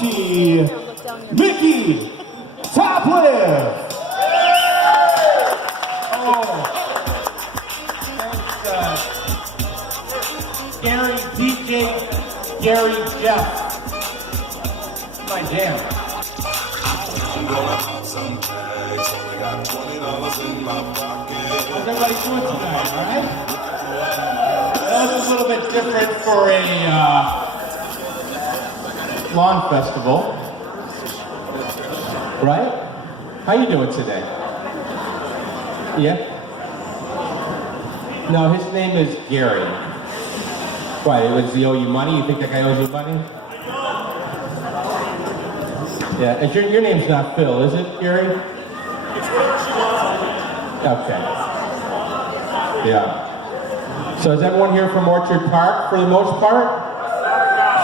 20, Mickey Topliffe. Gary, DJ, Gary, Jeff. My damn. How's everybody doing tonight, alright? That was a little bit different for a lawn festival. Right? How you doing today? Yeah? No, his name is Gary. Why, does he owe you money? You think that guy owes you money? Yeah, and your name's not Phil, is it, Gary? Okay. Yeah. So is everyone here from Orchard Park for the most part?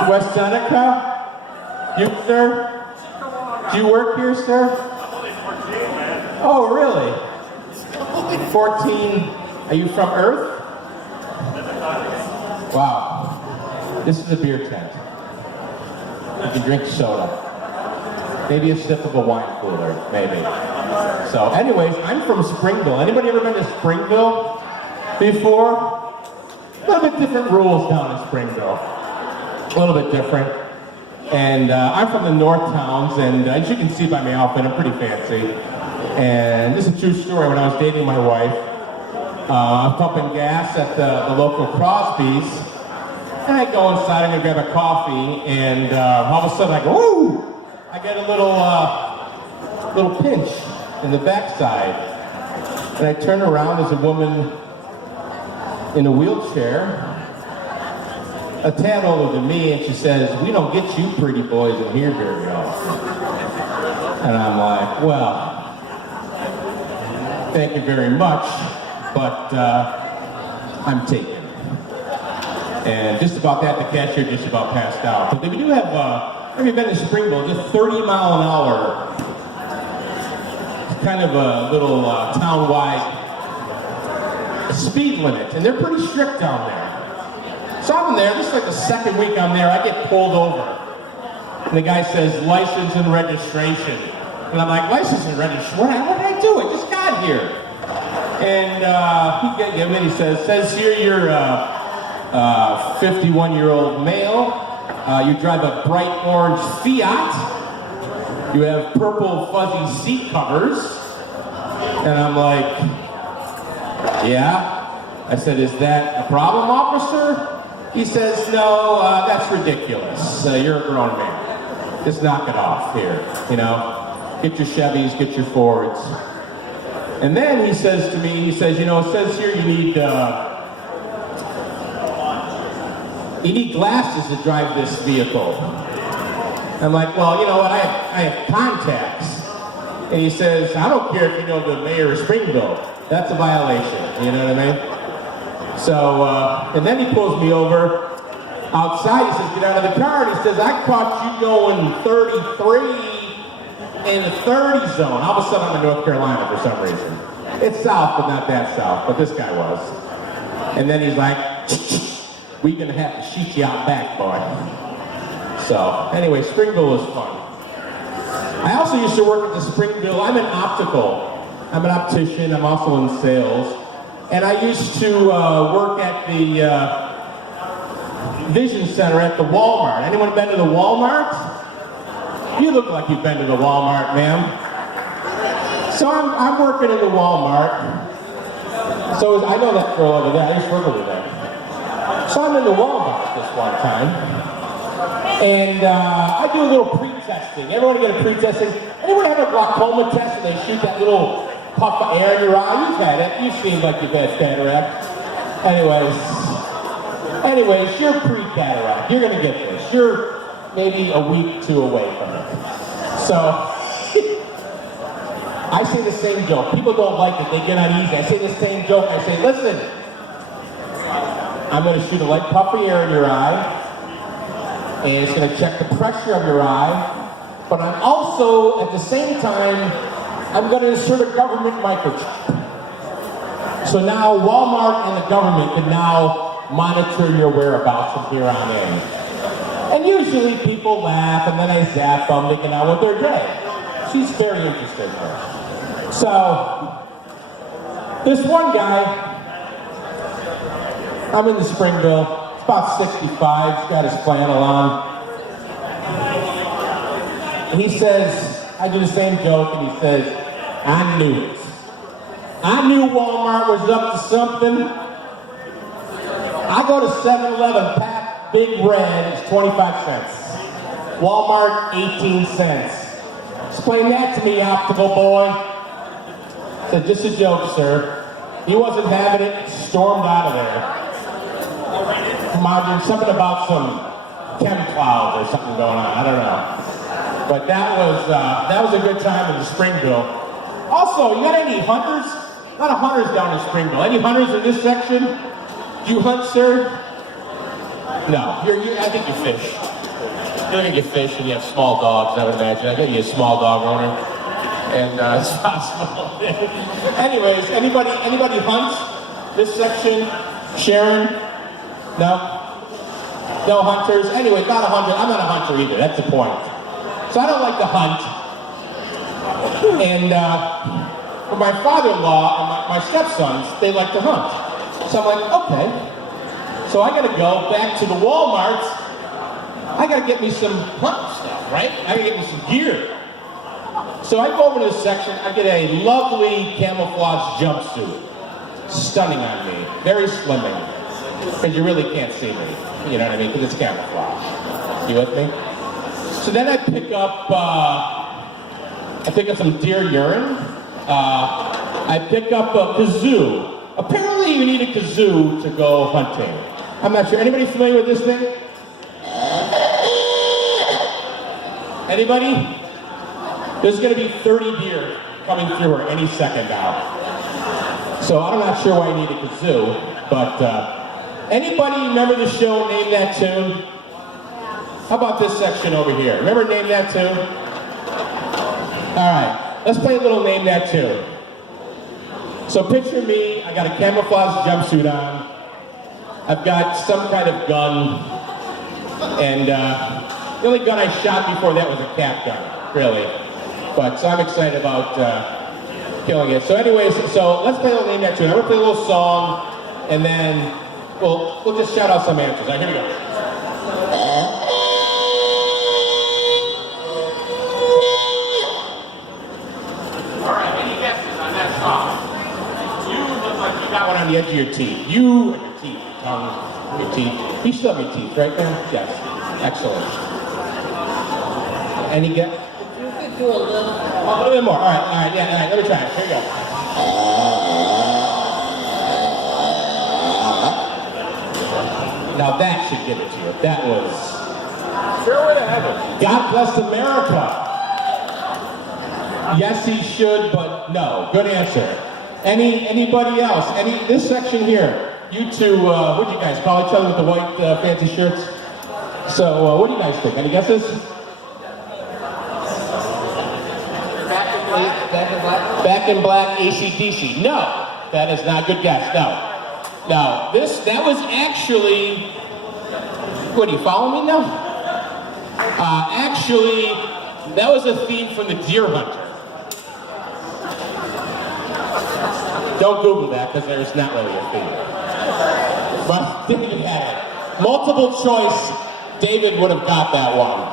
West Seneca? You, sir? Do you work here, sir? Oh, really? 14. Are you from Earth? Wow. This is a beer tent. You can drink soda. Maybe a sip of a wine cooler, maybe. So anyways, I'm from Springville. Anybody ever been to Springville before? A little bit different rules down in Springville. A little bit different. And I'm from the North Towns, and as you can see by my outfit, I'm pretty fancy. And this is a true story. When I was dating my wife, I was pumping gas at the local Crosby's, and I go inside and I grab a coffee, and all of a sudden I go, ooh! I get a little pinch in the backside, and I turn around. There's a woman in a wheelchair, a tad older than me, and she says, "We don't get you pretty boys in here very often." And I'm like, well, thank you very much, but I'm taken. And just about that, the cashier just about passed out. But we do have, have you been in Springville? Just 30 mile an hour. It's kind of a little town-wide speed limit, and they're pretty strict down there. So I'm there, this is like the second week I'm there, I get pulled over. And the guy says, license and registration. And I'm like, license and registration? What did I do? I just got here. And he says here you're 51-year-old male. You drive a bright orange Fiat. You have purple fuzzy seat covers. And I'm like, yeah. I said, is that a problem, officer? He says, no, that's ridiculous. You're a grown man. Just knock it off here, you know. Get your Chevys, get your Fords. And then he says to me, he says, you know, it says here you need glasses to drive this vehicle. I'm like, well, you know what, I have contacts. And he says, I don't care if you know the mayor of Springville. That's a violation, you know what I mean? So, and then he pulls me over outside. He says, get out of the car. And he says, I caught you going 33 in the 30 zone. All of a sudden I'm in North Carolina for some reason. It's south, but not that south. But this guy was. And then he's like, we're going to have to shoot you out back, boy. So, anyway, Springville was fun. I also used to work at the Springville. I'm an optical. I'm an optician. I'm also in sales. And I used to work at the Vision Center at the Walmart. Anyone been to the Walmart? You look like you've been to the Walmart, ma'am. So I'm working in the Walmart. So I know that girl over there. I used to work over there. So I'm in the Walmart this one time. And I do a little pre-testing. Everyone get a pre-testing? Anyone have a glaucoma test and they shoot that little puff of air in your eye? You've had it. You seem like you've had cataract. Anyways, you're pre-cataract. You're gonna get this. You're maybe a week, 2 away from it. So I say the same joke. People don't like it. They get uneasy. I say the same joke. I say, listen, I'm gonna shoot a light puff of air in your eye, and it's gonna check the pressure of your eye, but I'm also, at the same time, I'm going to insert a government microchip. So now Walmart and the government can now monitor your whereabouts from here on in. And And usually people laugh, and then I zap them to get on with their day. She's very interested in her. So, this one guy, I'm in the Springville, he's about 65, he's got his flannel on. And he says, I do the same joke, and he says, I knew it. I knew Walmart was up to something. I go to 7-Eleven, pack Big Red, it's 25 cents. Walmart, 18 cents. Explain that to me, optical boy. I said, just a joke, sir. He wasn't having it, stormed out of there. Margin, something about some chem cloud or something going on, I don't know. But that was a good time in the Springville. Also, you got any hunters? A lot of hunters down in Springville. Any hunters in this section? Do you hunt, sir? No, I think you fish. I think you fish and you have small dogs, I would imagine. I think you're a small dog owner. And it's possible. Anyways, anybody hunts? This section? Sharon? No? No hunters? Anyway, not a hunter. I'm not a hunter either, that's the point. So I don't like to hunt. And for my father-in-law and my stepsons, they like to hunt. So I'm like, okay. So I gotta go back to the Walmarts. I gotta get me some hunting stuff, right? I gotta get me some gear. So I go over to this section, I get a lovely camouflage jumpsuit. Stunning on me, very slimming. Because you really can't see me, you know what I mean? Because it's camouflage. You with me? So then I pick up some deer urine. I pick up a kazoo. Apparently you need a kazoo to go hunting. I'm not sure. Anybody familiar with this thing? Anybody? There's going to be 30 deer coming through her any second now. So I'm not sure why you need a kazoo, but anybody remember the show Name That Tune? How about this section over here? Remember Name That Tune? All right, let's play a little Name That Tune. So picture me, I got a camouflage jumpsuit on, I've got some kind of gun, and the only gun I shot before that was a cap gun, really. But so I'm excited about killing it. So anyways, so let's play a little Name That Tune. I'm gonna play a little song, and then we'll just shout out some answers. All right, here we go. All right, any guesses on that song? You look like you got one on the edge of your teeth. You and your teeth, your tongue, your teeth. You still have your teeth, right now? Yes. Excellent. Any guess? You could do a little more. A little bit more. All right, yeah, all right, let me try it. Here we go. Now that should give it to you. That was... Sure would have. God Bless America. Yes, he should, but no. Good answer. Anybody else? This section here. You two, what do you guys call each other with the white fancy shirts? So, what do you guys think? Any guesses? Back in Black, AC/DC. No, that is not a good guess. No. That was actually. What, do you follow me now? Actually, that was a theme from the Deer Hunter. Don't Google that because there's not really a theme. But David had it. Multiple choice. David would have got that one,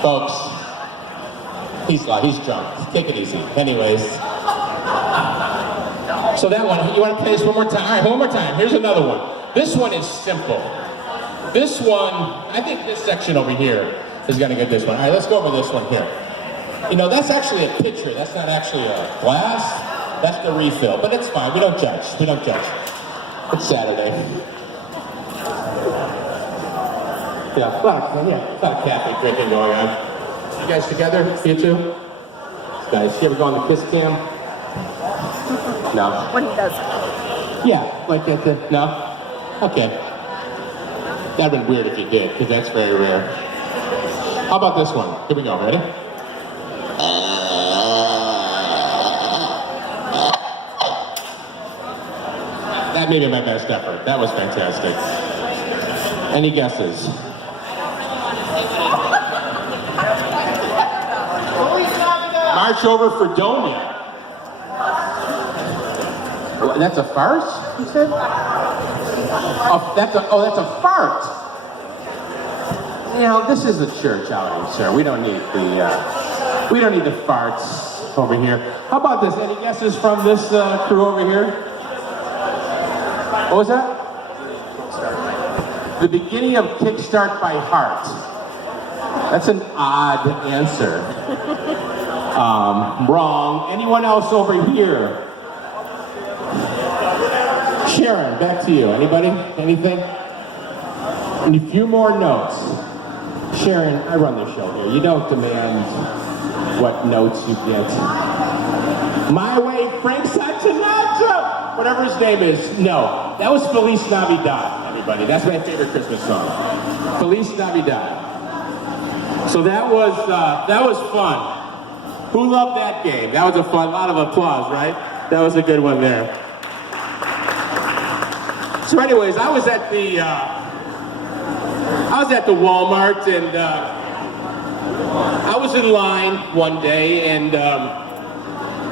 folks. He's drunk. Take it easy. Anyways. So that one, you want to play this one more time? All right, one more time. Here's another one. This one is simple. This one, I think this section over here is going to get this one. All right, let's go over this one here. You know, that's actually a pitcher. That's not actually a glass. That's the refill. But it's fine. We don't judge. We don't judge. It's Saturday. Yeah, a lot of caffeine drinking going on. You guys together? You two? Guys, you ever go on the kiss cam? No. When he does. Yeah, like that. No? Okay. That'd been weird if you did, because that's very rare. How about this one? Here we go. Ready? That may be my best effort. That was fantastic. Any guesses? march over Fredonia. That's a farce, you said? That's a fart. You know, this is a church outing, sir. We don't need the farts over here. How about this? Any guesses from this crew over here? What was that? The beginning of Kickstart by Heart. That's an odd answer. Wrong. Anyone else over here? Sharon, back to you. Anybody? Anything? And a few more notes. Sharon, I run the show here. You don't demand what notes you get. My Way, Frank Sinatra! Whatever his name is. No, that was Feliz Navidad, everybody. That's my favorite Christmas song. Feliz Navidad. So that was fun. Who loved that game? That was a lot of applause, right? That was a good one there. So anyways, I was at the Walmart, and I was in line one day, and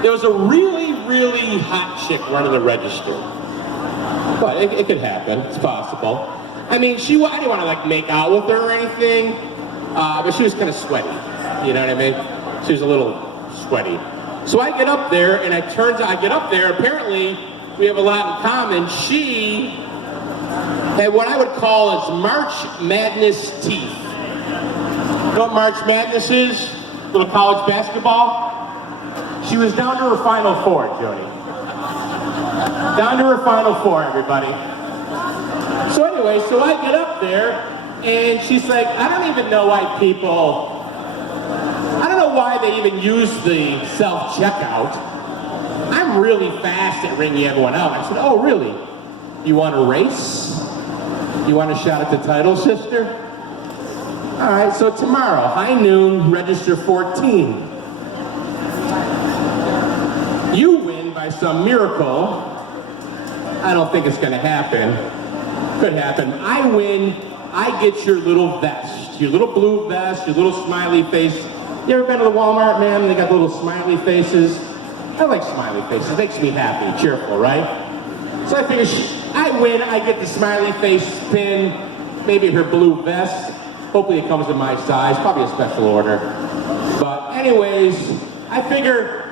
there was a really, really hot chick running the register. But it could happen. It's possible. I mean, I didn't want to like make out with her or anything, but she was kind of sweaty. You know what I mean? She was a little sweaty. So I get up there, and apparently we have a lot in common. She had what I would call as March Madness teeth. You know what March Madness is? Little college basketball? She was down to her Final Four, Jody. Down to her Final Four, everybody. So anyway, so I get up there, and she's like, I don't know why they even use the self-checkout. I'm really fast at ringing everyone out. I said, oh, really? You want a race? You want a shot at the title, sister? All right, so tomorrow, high noon, register 14. You win by some miracle. I don't think it's gonna happen. Could happen. I win, I get your little vest, your little blue vest, your little smiley face. You ever been to the Walmart, man? They got little smiley faces. I like smiley faces, it makes me happy, cheerful, right? So I figure I win, I get the smiley face pin, maybe her blue vest. Hopefully it comes in my size, probably a special order. But anyways, I figure,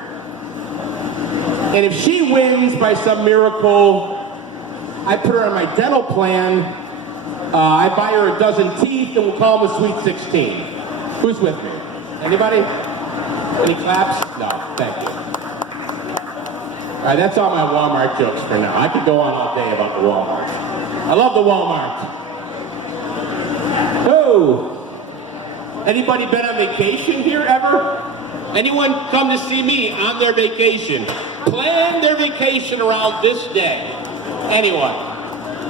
and if she wins by some miracle, I put her on my dental plan, I buy her a dozen teeth, and we'll call them a Sweet 16. Who's with me? Anybody? Any claps? No, thank you. All right, that's all my Walmart jokes for now. I could go on all day about the Walmart. I love the Walmart. Oh, anybody been on vacation here ever? Anyone come to see me on their vacation? Plan their vacation around this day. Anyone?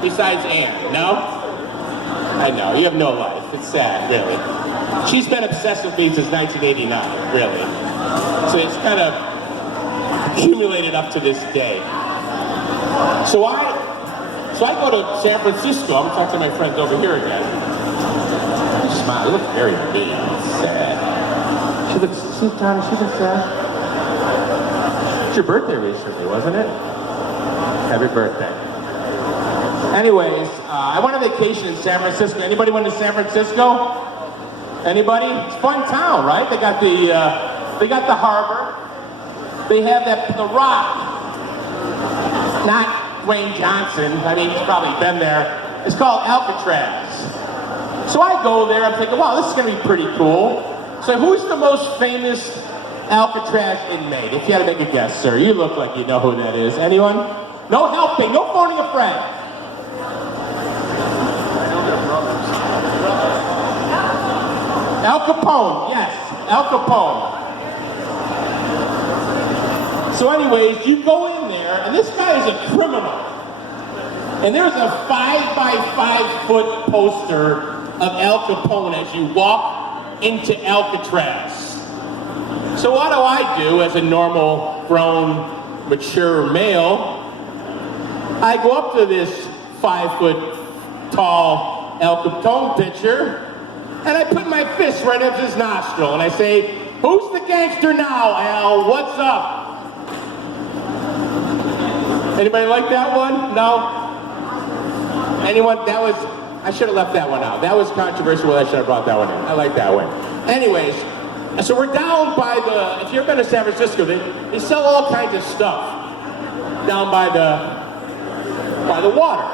Besides Anne, no? I know, you have no life. It's sad, really. She's been obsessed with me since 1989, really. So it's kind of accumulated up to this day. So I go to San Francisco. I'm talking to my friends over here again. You smile. You look very mean. It's sad. She looks sad. It's your birthday recently, wasn't it? Happy birthday. Anyways, I went on vacation in San Francisco. Anybody went to San Francisco? Anybody? It's a fun town, right? They got the harbor. They have the Rock. Not Dwayne Johnson. I mean, he's probably been there. It's called Alcatraz. So I go there, I'm thinking, wow, this is gonna be pretty cool. So who's the most famous Alcatraz inmate? If you had to make a guess, sir. You look like you know who that is. Anyone? No helping, no phoning a friend. Al Capone, yes, Al Capone. So anyways, you go in there, and this guy is a criminal. And there's a 5-by-5-foot poster of Al Capone as you walk into Alcatraz. So what do I do as a normal, grown, mature male? I go up to this 5-foot-tall Al Capone picture, and I put my fist right up his nostril, and I say, Who's the gangster now, Al? What's up? Anybody like that one? No? Anyone? That was, I should have left that one out. That was controversial. I should have brought that one in. I like that one. Anyways, so we're down by the, if you've been to San Francisco, they sell all kinds of stuff down by the water,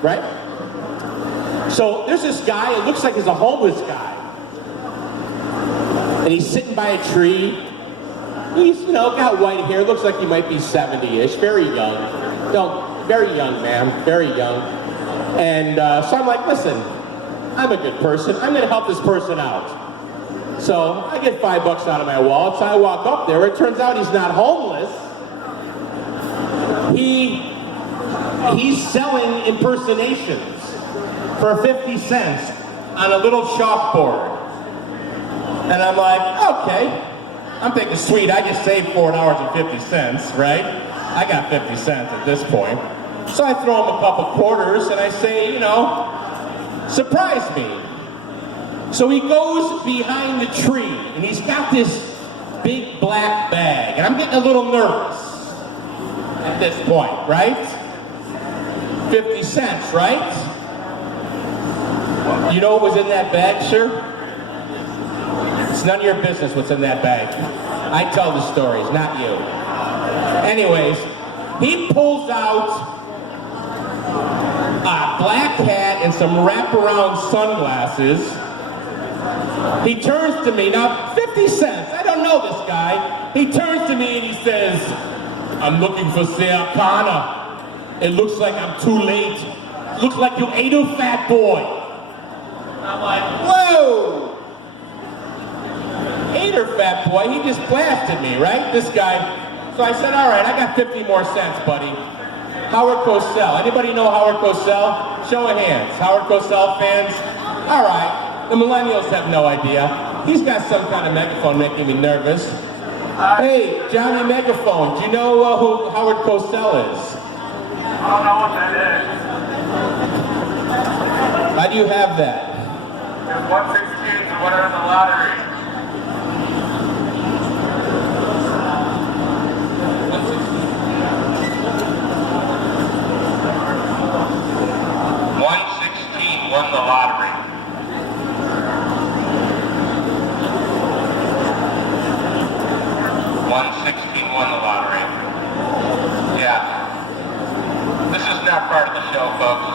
right? So there's this guy, it looks like he's a homeless guy. And he's sitting by a tree. He's, you know, got white hair, looks like he might be 70-ish, very young. No, very young, ma'am, very young. And so I'm like, listen, I'm a good person. I'm gonna help this person out. So I get $5 out of my wallet, so I walk up there. It turns out he's not homeless. He's selling impersonations for 50 cents on a little chalkboard. And I'm like, okay. I'm thinking, sweet, I just saved $4.50, right? I got 50 cents at this point. So I throw him a couple quarters and I say, you know, surprise me. So he goes behind the tree and he's got this big black bag. And I'm getting a little nervous at this point, right? 50 cents, right? You know what was in that bag, sir? It's none of your business what's in that bag. I tell the stories, not you. Anyways, he pulls out a black hat and some wraparound sunglasses. He turns to me, now 50 cents, I don't know this guy. He turns to me and he says, I'm looking for Seacana. It looks like I'm too late. Looks like you ate a fat boy. I'm like, whoa! Ate her, fat boy. He just blasted me, right? This guy. So I said, all right, I got 50 more cents, buddy. Howard Cosell. Anybody know Howard Cosell? Show of hands. Howard Cosell fans? All right. The millennials have no idea. He's got some kind of megaphone making me nervous. Hey, Johnny Megaphone, do you know who Howard Cosell is? I don't know what that is. Why do you have that? There's 116 to winner in the lottery. 116 won the lottery. 116 won the lottery. Yeah. This is not part of the show, folks.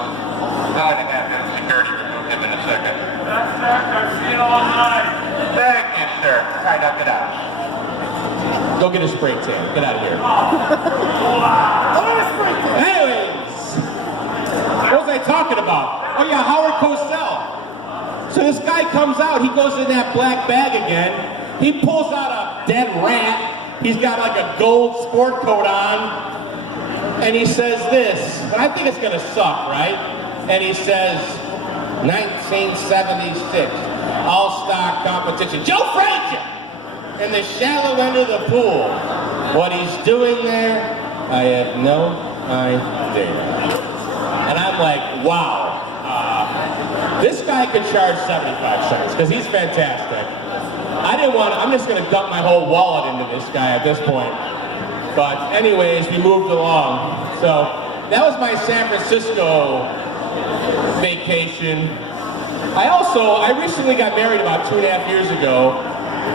I'm going to have him security remove him in a second. That's that. I've seen all night. Thank you, sir. All right, now get out. Go get a spray tan. Get out of here. Anyways, what was I talking about? Oh yeah, Howard Cosell. So this guy comes out, he goes in that black bag again, he pulls out a dead rat, he's got like a gold sport coat on, and he says this, and I think it's gonna suck, right? And he says, 1976, all-star competition, Joe Frazier! In the shallow end of the pool. What he's doing there, I have no idea. And I'm like, wow. This guy could charge 75 cents because he's fantastic. I didn't want to, I'm just going to dump my whole wallet into this guy at this point. But anyways, we moved along. So that was my San Francisco vacation. I recently got married about 2.5 years ago.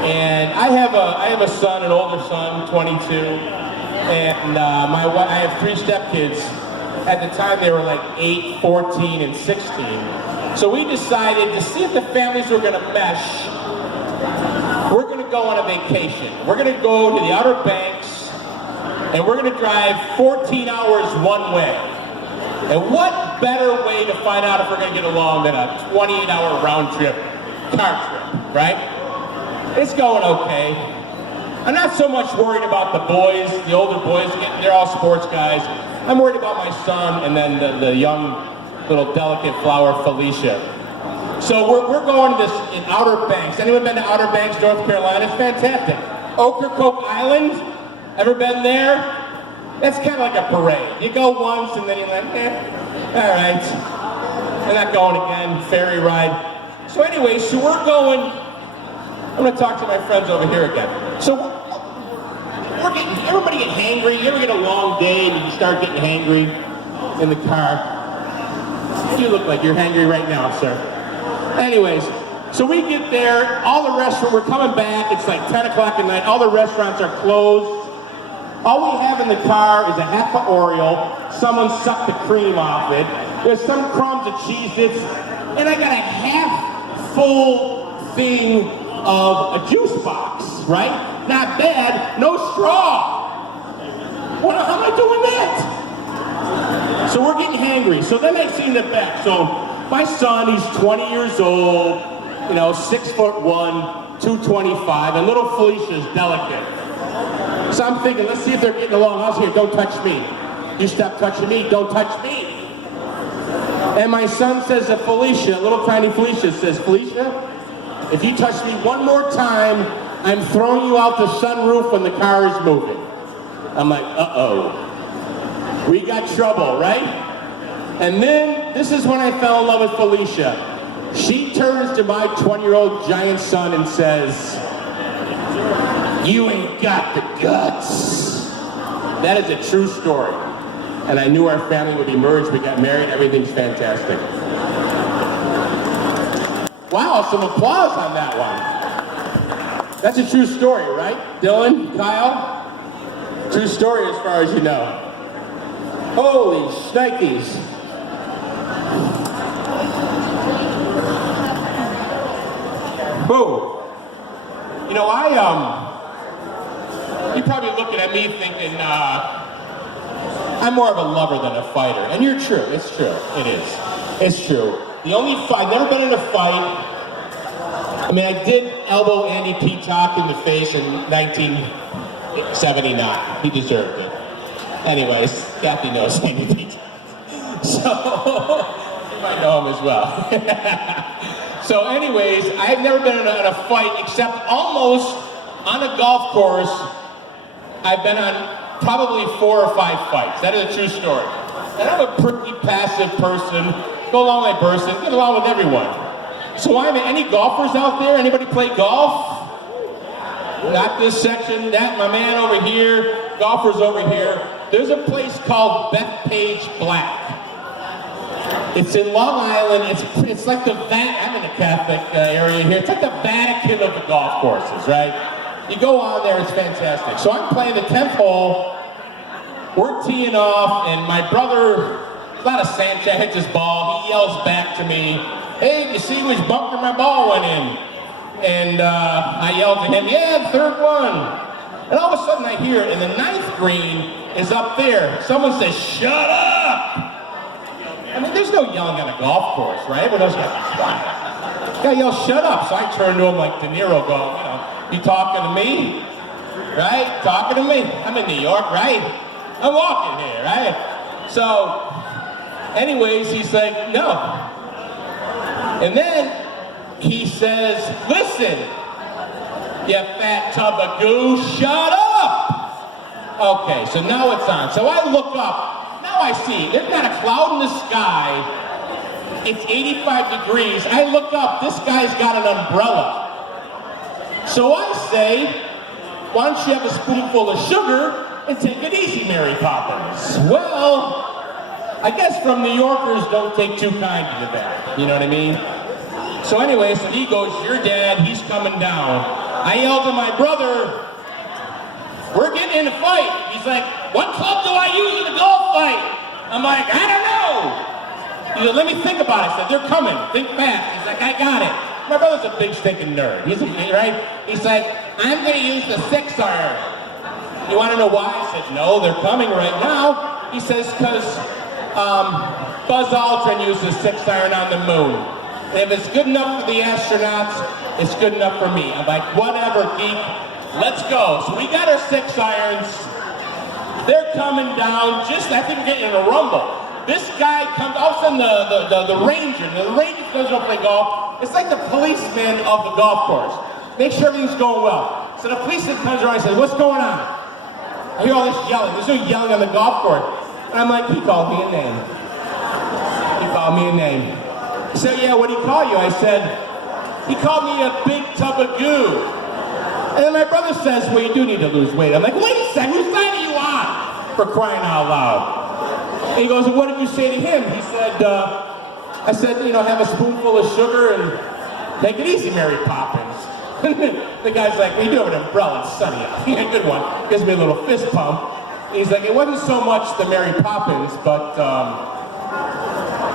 And I have a son, an older son, 22, and my wife, I have 3 stepkids. At the time, they were like 8, 14, and 16. So we decided to see if the families were going to mesh. We're going to go on a vacation. We're going to go to the Outer Banks, and we're going to drive 14 hours one way. And what better way to find out if we're going to get along than a 28-hour round trip car trip, right? It's going okay. I'm not so much worried about the boys, the older boys, they're all sports guys. I'm worried about my son and then the young, little delicate flower, Felicia. So we're going to this in Outer Banks. Anyone been to Outer Banks, North Carolina? It's fantastic. Ocracoke Island, ever been there? That's kind of like a parade. You go once and then you're like, all right. I'm not going again, ferry ride. So anyway, so we're going I'm gonna talk to my friends over here again. So everybody get hangry. You ever get a long day and you start getting hangry in the car? What do you look like? You're hangry right now, sir. Anyways, so we get there, all the restaurants, we're coming back, it's like 10 o'clock at night, all the restaurants are closed. All we have in the car is a half an Oreo, someone sucked the cream off it, there's some crumbs of Cheez-Its, and I got a half full thing of a juice box, right? Not bad, no straw. How am I doing that? So we're getting hangry. So then I see in the back, so my son, he's 20 years old, 6'1", 225, and little Felicia's delicate. So I'm thinking, let's see if they're getting along. I was here, don't touch me. You stop touching me, don't touch me. And my son says to Felicia, little tiny Felicia, says, Felicia, if you touch me one more time, I'm throwing you out the sunroof when the car is moving. I'm like, uh-oh. We got trouble, right? And then, this is when I fell in love with Felicia. She turns to my 20-year-old giant son and says, you ain't got the guts. That is a true story. And I knew our family would be merged. We got married. Everything's fantastic. Wow, some applause on that one. That's a true story, right? Dylan, Kyle? True story as far as you know. Holy shnikes. Boo. You're probably looking at me thinking, I'm more of a lover than a fighter. And you're true, it's true, it is. It's true. The only fight, I've never been in a fight. I mean, I did elbow Andy Peacock in the face in 1979. He deserved it. Anyways, Kathy knows Andy Peacock. So, you might know him as well. So anyways, I've never been in a fight except almost on a golf course. I've been on probably 4 or 5 fights. That is a true story. And I'm a pretty passive person. Go along with my person, get along with everyone. So any golfers out there? Anybody play golf? Not this section, that, my man over here, golfers over here. There's a place called Bethpage Black. It's in Long Island. It's like the I'm in the Catholic area here. It's like the Vatican of the golf courses, right? You go on there, it's fantastic. So I'm playing the 10th hole. We're teeing off, and my brother, a lot of Sanchez, hits his ball. He yells back to me, hey, you see which bunker my ball went in? And I yelled to him, yeah, the 3rd one. And all of a sudden I hear, and the 9th green is up there. Someone says, shut up! I mean, there's no yelling on a golf course, right? Everyone else got to be quiet. Guy yells, shut up. So I turn to him like De Niro going, you talking to me? Right? Talking to me? I'm in New York, right? I'm walking here, right? So, anyways, he's like, no. And then he says, listen, you fat tub of goo, shut up! Okay, so now it's on. So I look up. Now I see, there's not a cloud in the sky. It's 85 degrees. I look up, this guy's got an umbrella. So I say, why don't you have a spoonful of sugar and take it easy, Mary Poppins? Well, I guess from New Yorkers don't take too kindly to that. You know what I mean? So anyway, so he goes, your dad, he's coming down. I yelled to my brother, we're getting in a fight. He's like, what club do I use in a golf fight? I'm like, I don't know. He's like, let me think about it. I said, they're coming. Think fast. He's like, I got it. My brother's a big stinking nerd. Right? He's like, I'm going to use the 6-iron. You want to know why? I said, no, they're coming right now. He says, because Buzz Aldrin used the 6-iron on the moon. And if it's good enough for the astronauts, it's good enough for me. I'm like, whatever, geek. Let's go. So we got our 6-irons. They're coming down. I think we're getting in a rumble. This guy comes, all of a sudden the ranger comes over to play golf. It's like the policeman of the golf course. Make sure everything's going well. So the policeman comes around and says, what's going on? I hear all this yelling. There's no yelling on the golf course. And I'm like, he called me a name. He called me a name. He said, yeah, what'd he call you? I said, he called me a big tub of goo. And then my brother says, well, you do need to lose weight. I'm like, wait a second, whose side are you on? For crying out loud. And he goes, well, what did you say to him? He said, I said, you know, have a spoonful of sugar and make it easy, Mary Poppins. The guy's like, well, you do have an umbrella, it's sunny out. Yeah, good one. Gives me a little fist pump. And he's like, it wasn't so much the Mary Poppins, but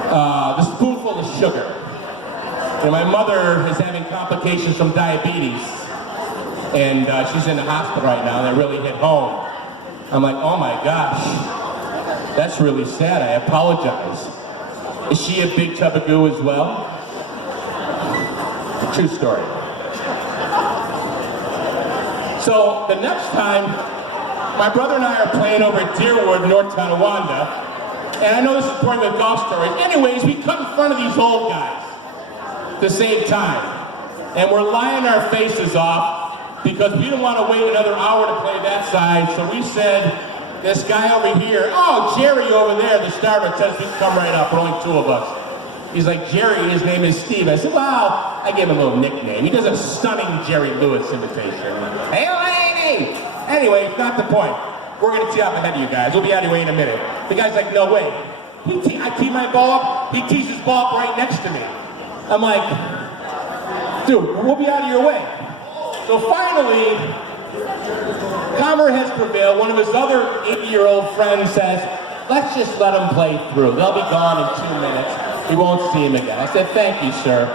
the spoonful of sugar. You know, my mother is having complications from diabetes, and she's in the hospital right now, and it really hit home. I'm like, oh my gosh, that's really sad, I apologize. Is she a big tub of goo as well? True story. So the next time, my brother and I are playing over at Deerwood, North Tonawanda, and I know this is important with golf stories. Anyways, we cut in front of these old guys to save time, and we're lying our faces off because we didn't want to wait another hour to play that side, so we said, this guy over here, oh, Jerry over there, the starter, tells me to come right up, we're only two of us. He's like, Jerry, his name is Steve. I said, well, I gave him a little nickname. He does a stunning Jerry Lewis imitation. Hey, lady! Anyway, it's not the point. We're going to tee up ahead of you guys. We'll be out of your way in a minute. The guy's like, no way. I tee my ball up, he tees his ball up right next to me. I'm like, dude, we'll be out of your way. So finally, calmer has prevailed. One of his other 80-year-old friends says, let's just let them play through. They'll be gone in 2 minutes. We won't see him again. I said, thank you, sir.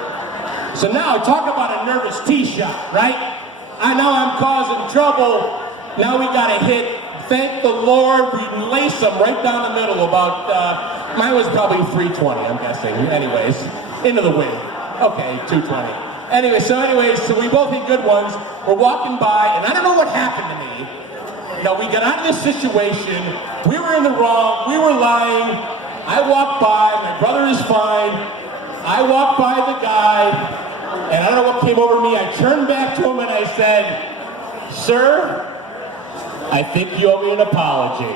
So now, talk about a nervous tee shot, right? I know I'm causing trouble. Now we got to hit. Thank the Lord, we lace them right down the middle about, mine was probably 320, I'm guessing. Anyways, into the wind. Okay, 220. So we both hit good ones. We're walking by, and I don't know what happened to me. Now, we got out of this situation. We were in the wrong. We were lying. I walked by. My brother is fine. I walked by the guy, and I don't know what came over me. I turned back to him, and I said, sir, I think you owe me an apology.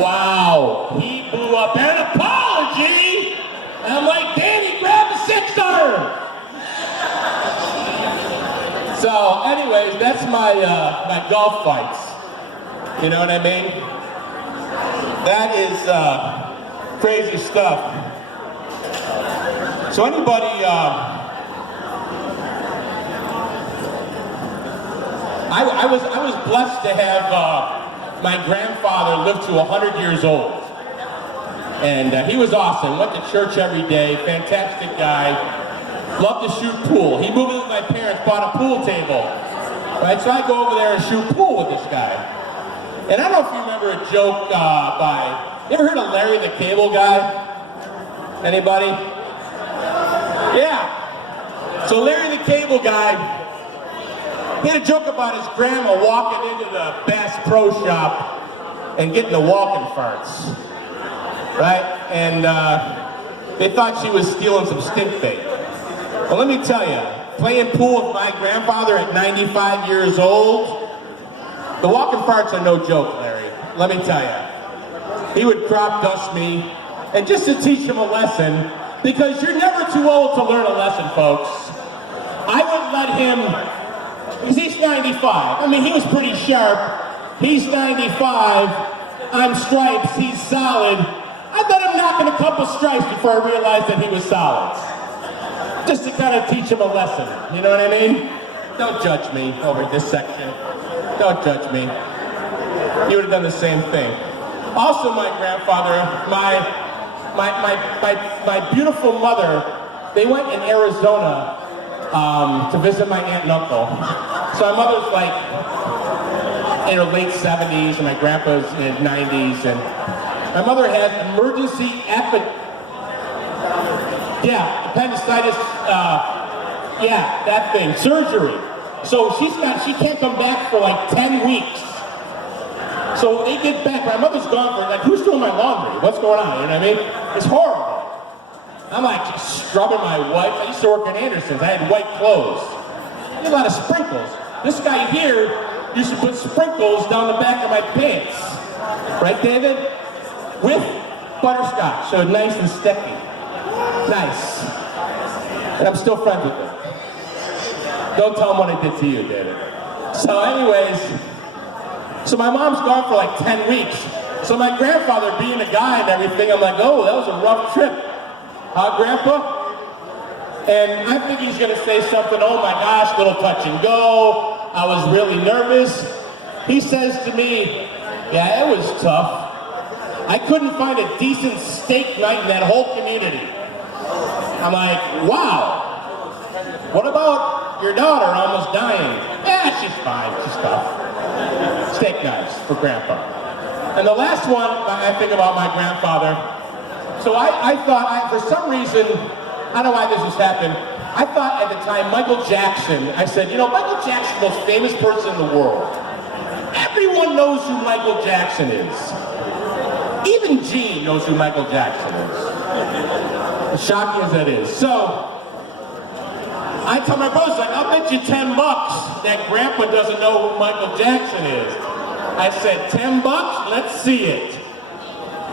Wow. He blew up. An apology? And I'm like, Danny, grab the 6-iron. So, anyways, that's my my golf fights. You know what I mean? That is crazy stuff. So anybody, I was blessed to have my grandfather live to 100 years old. And he was awesome. Went to church every day. Fantastic guy. Loved to shoot pool. He moved in with my parents, bought a pool table. Right, so I go over there and shoot pool with this guy. And I don't know if you remember a joke you ever heard of Larry the Cable Guy? Anybody? Yeah. So Larry the Cable Guy, he had a joke about his grandma walking into the Bass Pro Shop and getting the walking farts. Right? And they thought she was stealing some stink bait. Well, let me tell you, playing pool with my grandfather at 95 years old, the walking farts are no joke, Larry. Let me tell you. He would crop dust me, and just to teach him a lesson, because you're never too old to learn a lesson, folks. I would let him, because he's 95. I mean, he was pretty sharp. He's 95. I'm stripes. He's solid. I'd let him knock in a couple stripes before I realized that he was solid. Just to kind of teach him a lesson. You know what I mean? Don't judge me over this section. Don't judge me. You would have done the same thing. Also, my grandfather, my beautiful mother, they went in Arizona to visit my aunt and uncle. So my mother's like in her late 70s, and my grandpa's in his 90s, and my mother has emergency appendicitis, that thing, surgery. So she can't come back for like 10 weeks. So they get back, my mother's gone for, like, who's doing my laundry? What's going on, you know what I mean? It's horrible. I'm like just scrubbing my white. I used to work at Anderson's, I had white clothes. I had a lot of sprinkles. This guy here used to put sprinkles down the back of my pants. Right, David? With butterscotch, so nice and sticky. Nice. And I'm still friends with him. Don't tell them what I did to you, David. So anyways, so my mom's gone for like 10 weeks. So my grandfather being a guy and everything, I'm like, oh, that was a rough trip. Huh, Grandpa? And I think he's gonna say something, oh my gosh, little touch and go. I was really nervous. He says to me, yeah, it was tough. I couldn't find a decent steak night in that whole community. I'm like, wow. What about your daughter almost dying? Yeah, she's fine, she's tough. Steak knives for Grandpa. And the last one, I think about my grandfather. So I thought, for some reason, I don't know why this has happened. I thought at the time, Michael Jackson, I said, you know, Michael Jackson's the most famous person in the world. Everyone knows who Michael Jackson is. Even Gene knows who Michael Jackson is. As shocking as that is. So, I tell my brothers, like, I'll bet you $10 that Grandpa doesn't know who Michael Jackson is. I said, $10? Let's see it.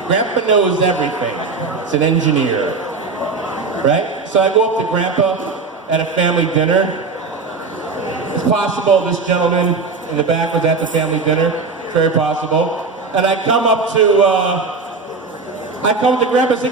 Grandpa knows everything. It's an engineer. Right? So I go up to Grandpa at a family dinner. It's possible this gentleman in the back was at the family dinner. Very possible. And I come up to Grandpa and say,